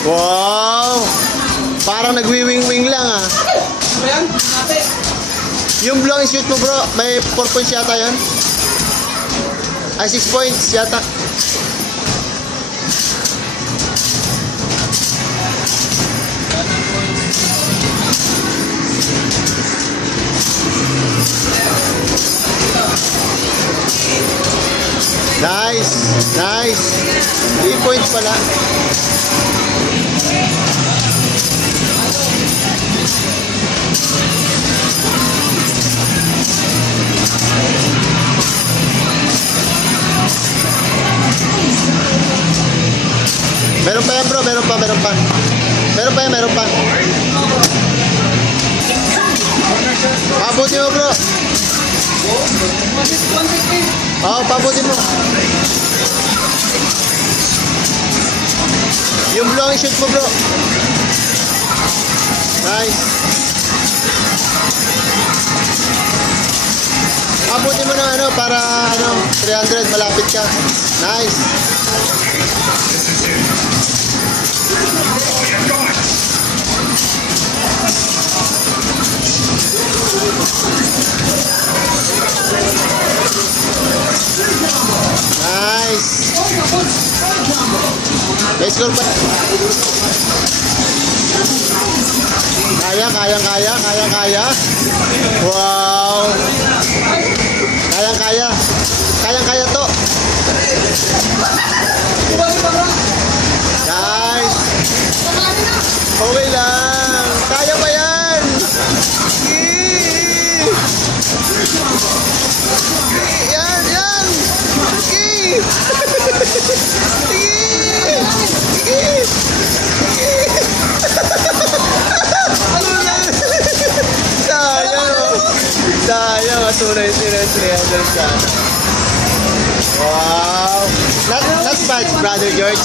Wow! Parang nagwi-wing-wing lang ah. Ayan, Yung blue ang shoot mo bro, may 4 points yata yan. Ay, 6 points yata. Nice! Nice! 3 points pala. Meron pa yan bro, meron pa. Meron pa yan, meron pa. Pabuti mo bro. Oo, pabuti mo. Yung blue ang shoot mo bro. Nice. Pabuti mo ng ano, para ano, 300, malapit ka. Nice. Nice. May score pa. Kaya. Wow. Kaya to. Guys. Okay lang. Kaya pa yan. Yan. Sayang, matunay sila 300 ka. Wow. Not bad, Brother George.